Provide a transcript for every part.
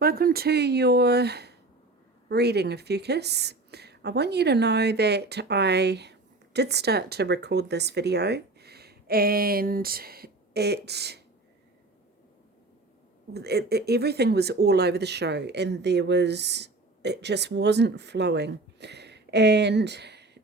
Welcome to your reading, OPHIUCHUS. I want you to know that I did start to record this video and everything was all over the show, and it just wasn't flowing. And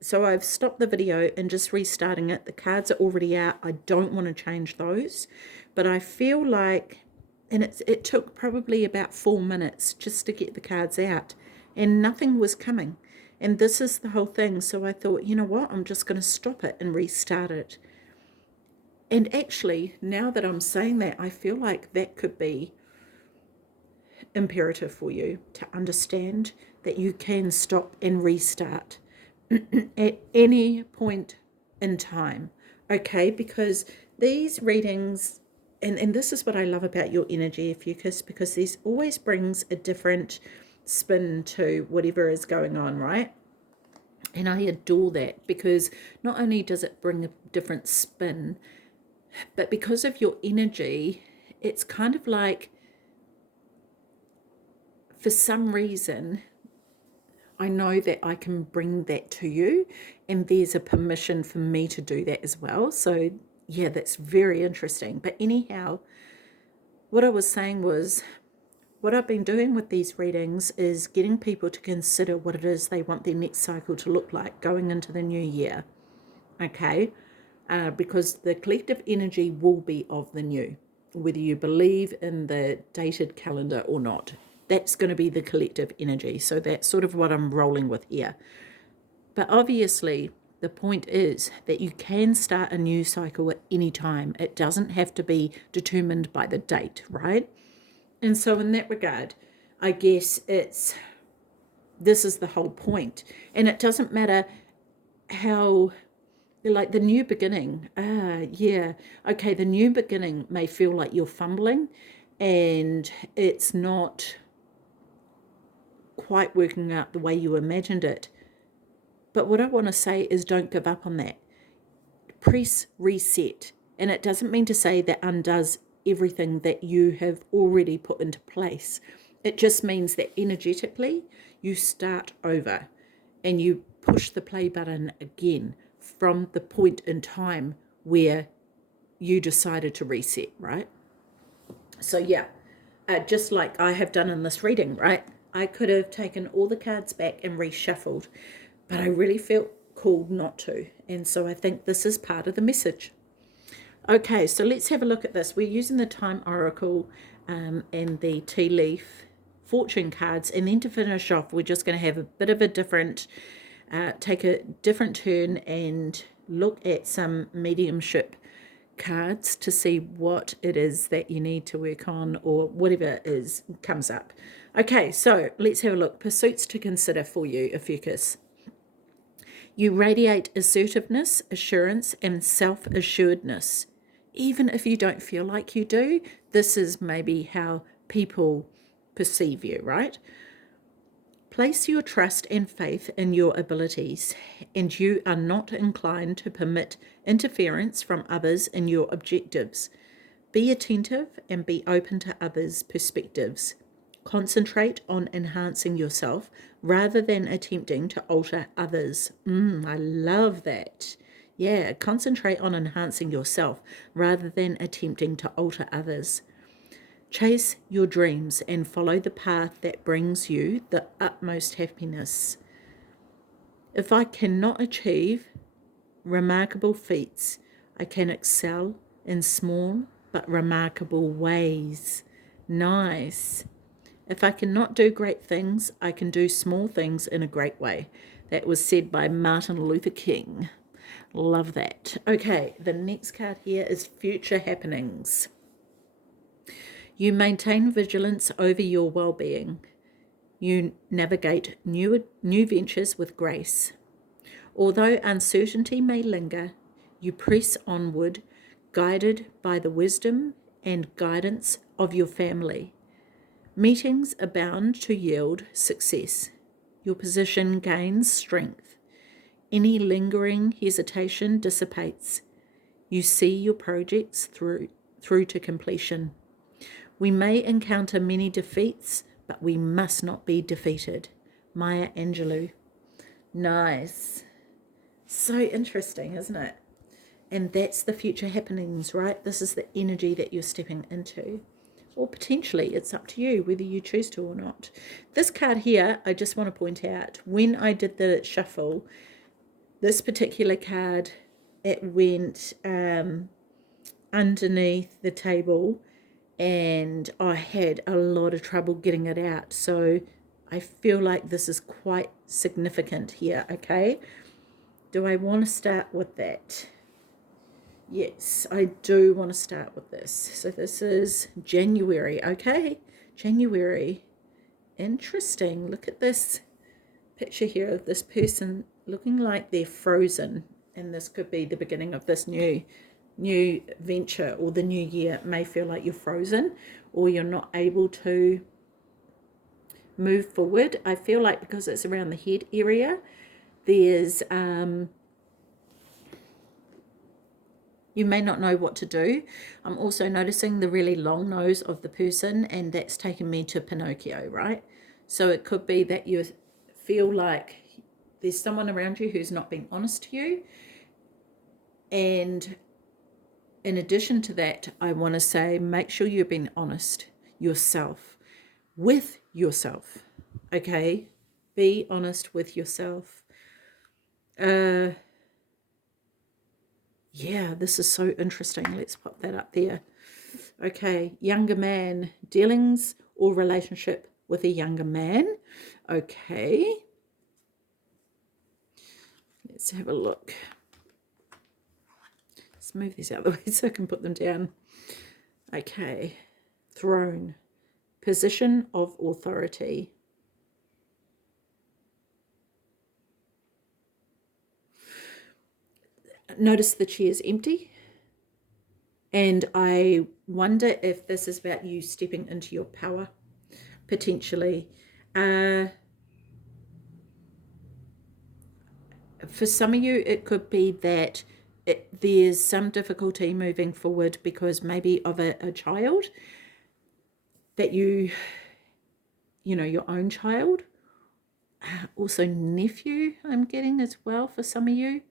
so I've stopped the video and just restarting it. The cards are already out. I don't want to change those, but I feel like, and it took probably about 4 minutes just to get the cards out, and nothing was coming. And this is the whole thing. So I thought, you know what, I'm just going to stop it and restart it. And actually, now that I'm saying that, I feel like that could be imperative for you to understand that you can stop and restart at any point in time, okay? Because these readings, and this is what I love about your energy, OPHIUCHUS, because this always brings a different spin to whatever is going on, right? And I adore that, because not only does it bring a different spin, but because of your energy, it's kind of like, for some reason, I know that I can bring that to you, and there's a permission for me to do that as well. So yeah, that's very interesting. But anyhow, what I was saying was, what I've been doing with these readings is getting people to consider what it is they want their next cycle to look like going into the new year, okay? Because the collective energy will be of the new, whether you believe in the dated calendar or not. That's going to be the collective energy. So that's sort of what I'm rolling with here. But obviously, the point is that you can start a new cycle at any time. It doesn't have to be determined by the date, right? And so in that regard, I guess this is the whole point. And it doesn't matter how, like, the new beginning. Okay, the new beginning may feel like you're fumbling and it's not quite working out the way you imagined it. But what I want to say is, don't give up on that. Press reset. And it doesn't mean to say that undoes everything that you have already put into place. It just means that energetically you start over and you push the play button again from the point in time where you decided to reset, right? So yeah, just like I have done in this reading, right? I could have taken all the cards back and reshuffled, but I really felt called not to. And so I think this is part of the message. Okay, so let's have a look at this. We're using the Time Oracle and the Tea Leaf fortune cards. And then to finish off, we're just going to have a bit of a different, take a different turn and look at some mediumship cards to see what it is that you need to work on, or whatever comes up. Okay, so let's have a look. Pursuits to consider for you, OPHIUCHUS. You radiate assertiveness, assurance, and self-assuredness. Even if you don't feel like you do, this is maybe how people perceive you, right? Place your trust and faith in your abilities, and you are not inclined to permit interference from others in your objectives. Be attentive and be open to others' perspectives. Concentrate on enhancing yourself rather than attempting to alter others. I love that. Yeah, concentrate on enhancing yourself rather than attempting to alter others. Chase your dreams and follow the path that brings you the utmost happiness. If I cannot achieve remarkable feats, I can excel in small but remarkable ways. Nice. If I cannot do great things, I can do small things in a great way. That was said by Martin Luther King. Love that. Okay, the next card here is Future Happenings. You maintain vigilance over your well-being. You navigate new ventures with grace. Although uncertainty may linger, you press onward, guided by the wisdom and guidance of your family. Meetings are bound to yield success. Your position gains strength. Any lingering hesitation dissipates. You see your projects through to completion. We may encounter many defeats, but we must not be defeated. Maya Angelou. Nice. So interesting, isn't it? And that's the future happenings, right? This is the energy that you're stepping into. Or potentially, it's up to you whether you choose to or not. This card here, I just want to point out, when I did the shuffle, this particular card, it went underneath the table, and I had a lot of trouble getting it out. So I feel like this is quite significant here, okay? Do I want to start with that? Yes, I do want to start with this. So this is January, okay? January. Interesting. Look at this picture here of this person looking like they're frozen. And this could be the beginning of this new venture, or the new year. It may feel like you're frozen or you're not able to move forward. I feel like because it's around the head area, there's you may not know what to do. I'm also noticing the really long nose of the person, and that's taken me to Pinocchio, right? So it could be that you feel like there's someone around you who's not being honest to you. And in addition to that, I want to say, make sure you're being honest yourself, with yourself, okay? Be honest with yourself. Yeah, this is so interesting. Let's pop that up there. Okay, younger man, dealings or relationship with a younger man. Okay. Let's have a look. Let's move these out of the way so I can put them down. Okay. Throne, position of authority. Notice the chair is empty. And I wonder if this is about you stepping into your power, potentially. For some of you, it could be that there's some difficulty moving forward because maybe of a child that you know, your own child. Also nephew, I'm getting as well for some of you.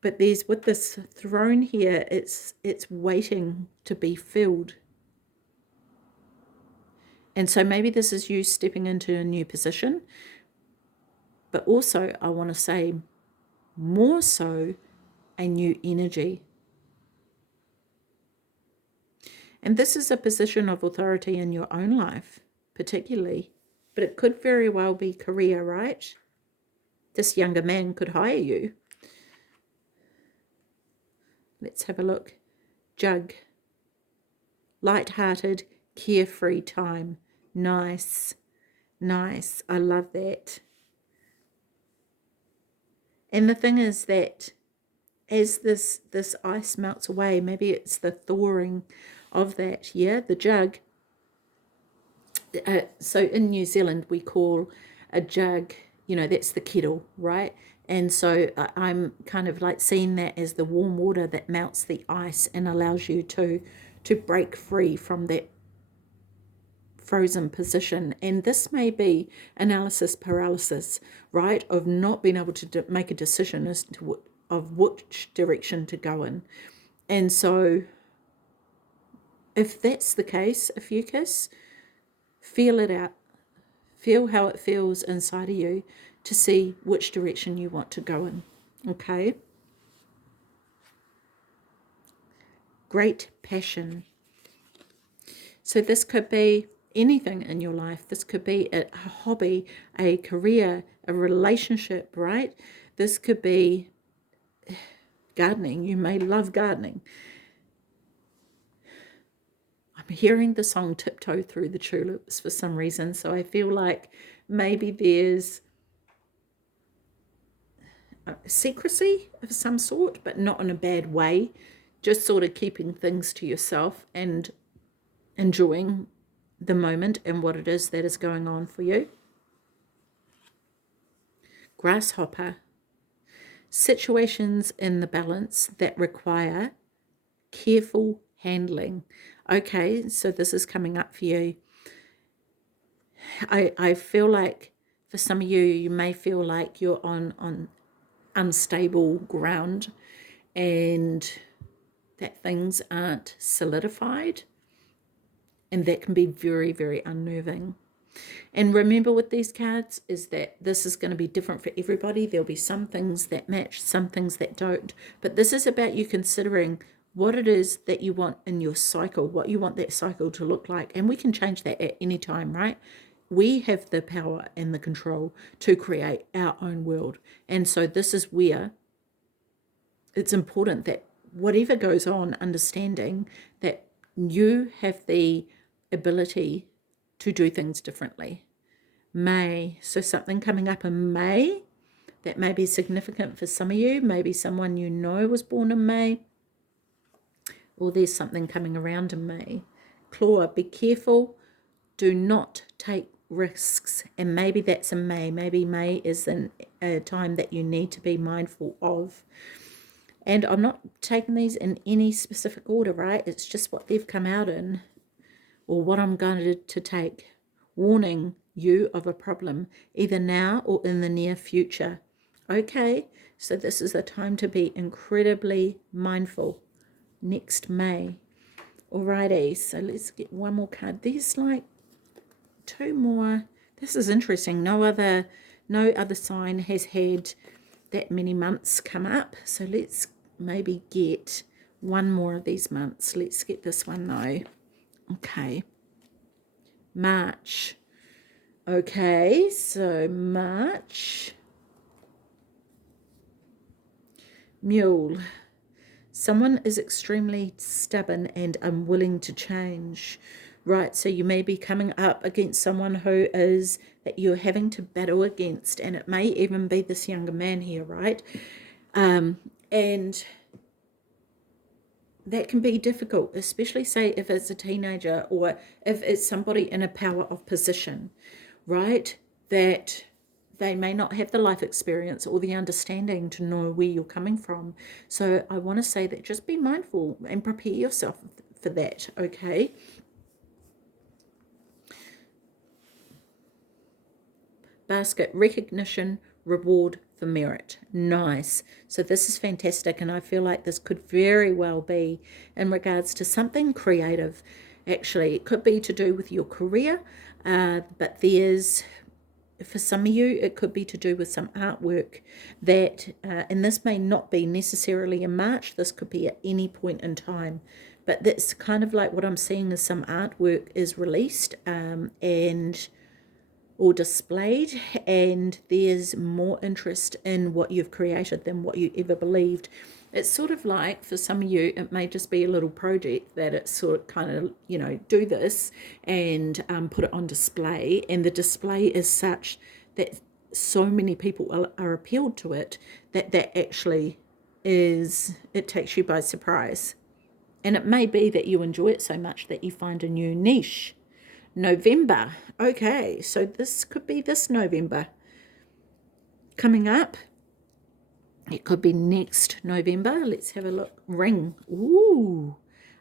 But there's, with this throne here, it's waiting to be filled. And so maybe this is you stepping into a new position. But also, I want to say, more so, a new energy. And this is a position of authority in your own life, particularly. But it could very well be career, right? This younger man could hire you. Let's have a look. Jug. Light-hearted, carefree time. Nice. Nice. I love that. And the thing is that as this ice melts away, maybe it's the thawing of that, yeah, the jug. So in New Zealand, we call a jug, you know, that's the kettle, right? And so I'm kind of like seeing that as the warm water that melts the ice and allows you to break free from that frozen position. And this may be analysis paralysis, right, of not being able to make a decision as to of which direction to go in. And so if that's the case, OPHIUCHUS, feel it out. Feel how it feels inside of you to see which direction you want to go in, okay? Great passion. So this could be anything in your life. This could be a hobby, a career, a relationship, right? This could be gardening. You may love gardening. I'm hearing the song Tiptoe Through the Tulips for some reason, so I feel like maybe there's secrecy of some sort, but not in a bad way, just sort of keeping things to yourself and enjoying the moment and what it is that is going on for you. Grasshopper. Situations in the balance that require careful handling. Okay, so this is coming up for you. I feel like for some of you, you may feel like you're on unstable ground and that things aren't solidified, and that can be very, very unnerving. And remember with these cards is that this is going to be different for everybody. There'll be some things that match, some things that don't. But this is about you considering what it is that you want in your cycle, what you want that cycle to look like. And we can change that at any time, right? We have the power and the control to create our own world. And so this is where it's important that whatever goes on, understanding that you have the ability to do things differently. May, so something coming up in May that may be significant for some of you, maybe someone you know was born in May, or there's something coming around in May. Claw, be careful, do not take risks, and maybe that's in May. Maybe May is a time that you need to be mindful of. And I'm not taking these in any specific order, right? It's just what they've come out in, or what I'm going to take. Warning you of a problem, either now or in the near future. Okay, so this is the time to be incredibly mindful. Next May. Alrighty, so let's get one more card. There's like two more. This is interesting. No other sign has had that many months come up. So let's maybe get one more of these months. Let's get this one though. Okay. March. Okay, so March. Mule. Someone is extremely stubborn and unwilling to change. Right, so you may be coming up against someone who is that you're having to battle against, and it may even be this younger man here, right? And that can be difficult, especially say if it's a teenager or if it's somebody in a power of position, right? That they may not have the life experience or the understanding to know where you're coming from. So I want to say that just be mindful and prepare yourself for that, okay? Basket, recognition, reward for merit. Nice. So this is fantastic, and I feel like this could very well be in regards to something creative. Actually, it could be to do with your career, but for some of you, it could be to do with some artwork that, and this may not be necessarily in March, this could be at any point in time, but that's kind of like what I'm seeing is some artwork is released or displayed, and there's more interest in what you've created than what you ever believed. It's sort of like, for some of you, it may just be a little project that it's sort of kind of, do this and put it on display. And the display is such that so many people are appealed to it that actually it takes you by surprise. And it may be that you enjoy it so much that you find a new niche. November. Okay, so this could be this November coming up. It could be next November. Let's have a look. Ring. Ooh.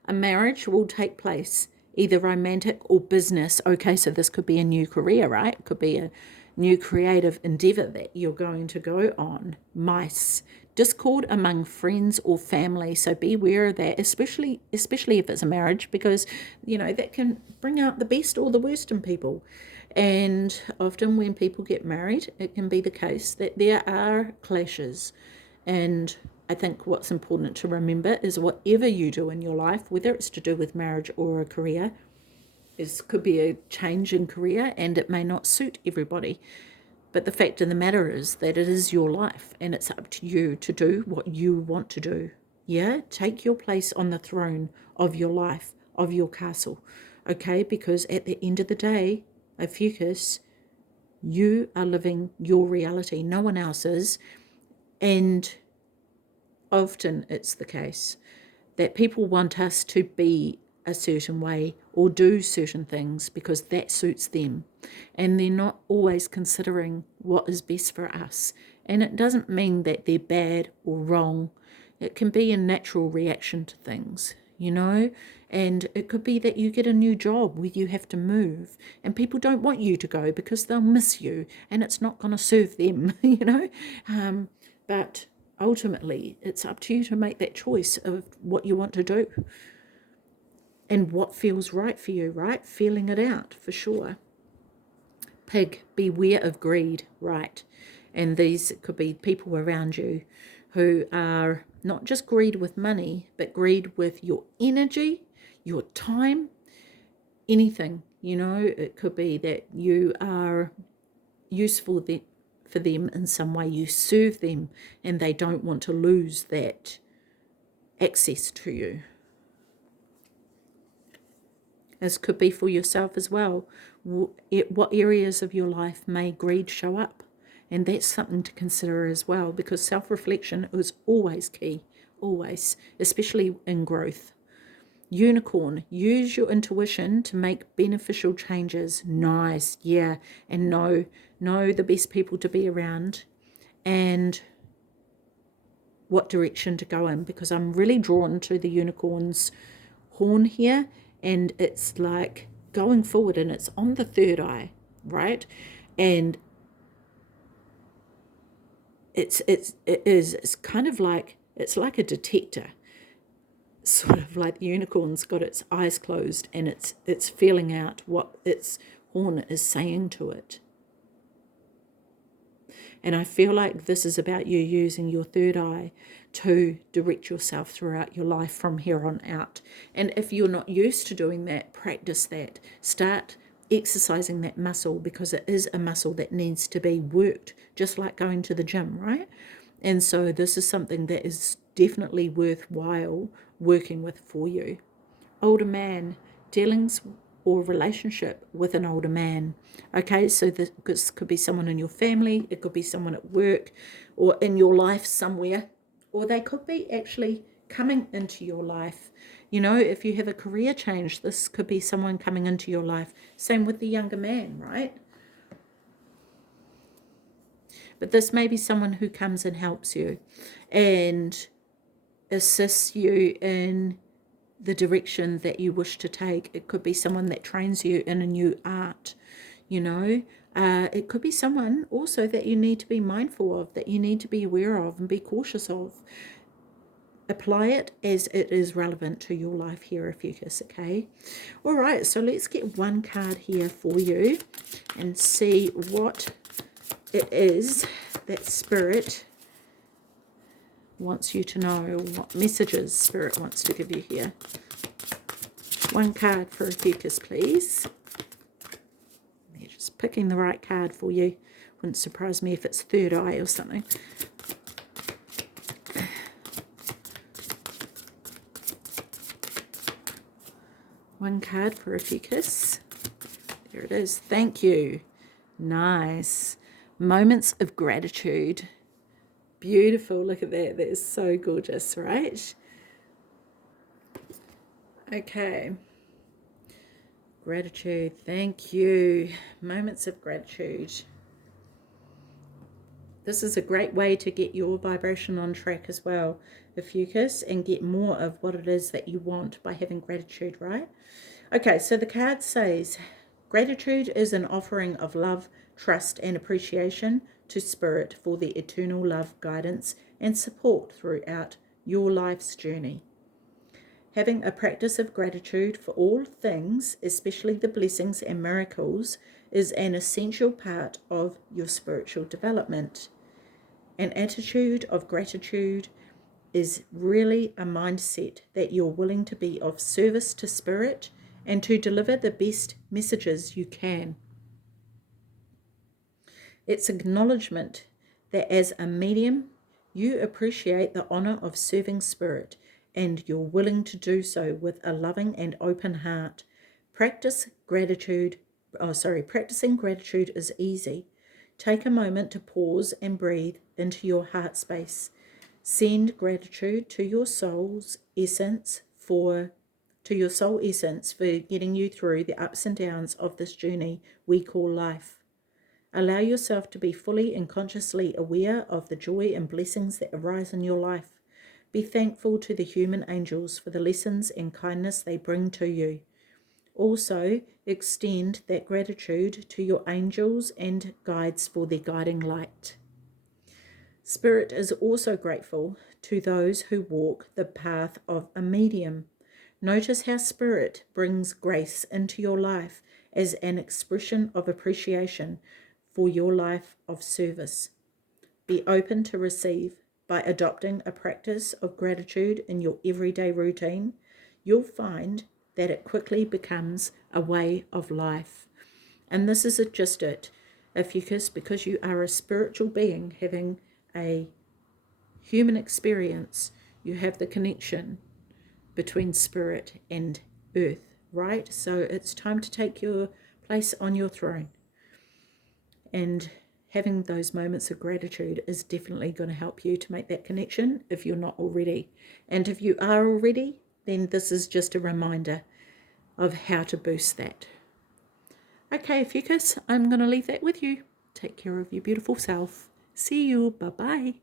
A marriage will take place, either romantic or business. Okay, so this could be a new career, right? It could be a new creative endeavor that you're going to go on. Mice. Discord among friends or family. So be aware of that, especially if it's a marriage, because, that can bring out the best or the worst in people. And often when people get married, it can be the case that there are clashes. And I think what's important to remember is whatever you do in your life, whether it's to do with marriage or a career, could be a change in career, and it may not suit everybody. But the fact of the matter is that it is your life, and it's up to you to do what you want to do. Yeah, take your place on the throne of your life, of your castle. Okay, because at the end of the day, OPHIUCHUS, you are living your reality. No one else is. And often it's the case that people want us to be a certain way or do certain things because that suits them, and they're not always considering what is best for us. And it doesn't mean that they're bad or wrong. It can be a natural reaction to things. you know, and it could be that you get a new job where you have to move and people don't want you to go because they'll miss you and it's not going to serve them, you know. But ultimately, it's up to you to make that choice of what you want to do and what feels right for you, right? Feeling it out for sure. Pig, beware of greed, right? And these could be people around you who are not just greed with money, but greed with your energy, your time, anything. You know, it could be that you are useful for them in some way. You serve them and they don't want to lose that access to you. This could be for yourself as well. What areas of your life may greed show up? And that's something to consider as well, because self-reflection is always key, always, especially in growth. Unicorn, use your intuition to make beneficial changes. Nice, yeah. And know the best people to be around and what direction to go in, because I'm really drawn to the unicorn's horn here, and it's like going forward and it's on the third eye, right? And it's kind of like, it's like a detector, sort of like the unicorn's got its eyes closed and it's feeling out what its horn is saying to it. And I feel like this is about you using your third eye to direct yourself throughout your life from here on out. And if you're not used to doing that, practice that. Start exercising that muscle, because it is a muscle that needs to be worked, just like going to the gym, right? And so this is something that is definitely worthwhile working with for you. Older man, dealings or relationship with an older man. Okay, so this could be someone in your family, it could be someone at work or in your life somewhere, or they could be actually coming into your life. You know, if you have a career change, this could be someone coming into your life. Same with the younger man, right? But this may be someone who comes and helps you and assists you in the direction that you wish to take. It could be someone that trains you in a new art, you know. It could be someone also that you need to be mindful of, that you need to be aware of and be cautious of. Apply it as it is relevant to your life here, OPHIUCHUS, okay? All right, so let's get one card here for you and see what it is that Spirit wants you to know, what messages Spirit wants to give you here. One card for OPHIUCHUS, please. They're just picking the right card for you. Wouldn't surprise me if it's third eye or something. One card for OPHIUCHUS. There it is. Thank you. Nice. Moments of gratitude. Beautiful. Look at that. That is so gorgeous, right? Okay. Gratitude. Thank you. Moments of gratitude. This is a great way to get your vibration on track as well, OPHIUCHUS, and get more of what it is that you want by having gratitude, right? Okay, so the card says, gratitude is an offering of love, trust, and appreciation to Spirit for the eternal love, guidance, and support throughout your life's journey. Having a practice of gratitude for all things, especially the blessings and miracles, is an essential part of your spiritual development. An attitude of gratitude is really a mindset that you're willing to be of service to Spirit and to deliver the best messages you can. It's acknowledgement that as a medium, you appreciate the honor of serving Spirit and you're willing to do so with a loving and open heart. Practicing gratitude is easy. Take a moment to pause and breathe into your heart space. Send gratitude to your soul's essence for getting you through the ups and downs of this journey we call life. Allow yourself to be fully and consciously aware of the joy and blessings that arise in your life. Be thankful to the human angels for the lessons and kindness they bring to you. Also, extend that gratitude to your angels and guides for their guiding light. Spirit is also grateful to those who walk the path of a medium. Notice how Spirit brings grace into your life as an expression of appreciation for your life of service. Be open to receive. By adopting a practice of gratitude in your everyday routine, you'll find that it quickly becomes a way of life. And this is just it, OPHIUCHUS, because you are a spiritual being having a human experience. You have the connection between spirit and earth, right? So it's time to take your place on your throne. And having those moments of gratitude is definitely going to help you to make that connection if you're not already. And if you are already, then this is just a reminder of how to boost that. Okay, OPHIUCHUS, I'm going to leave that with you. Take care of your beautiful self. See you. Bye-bye.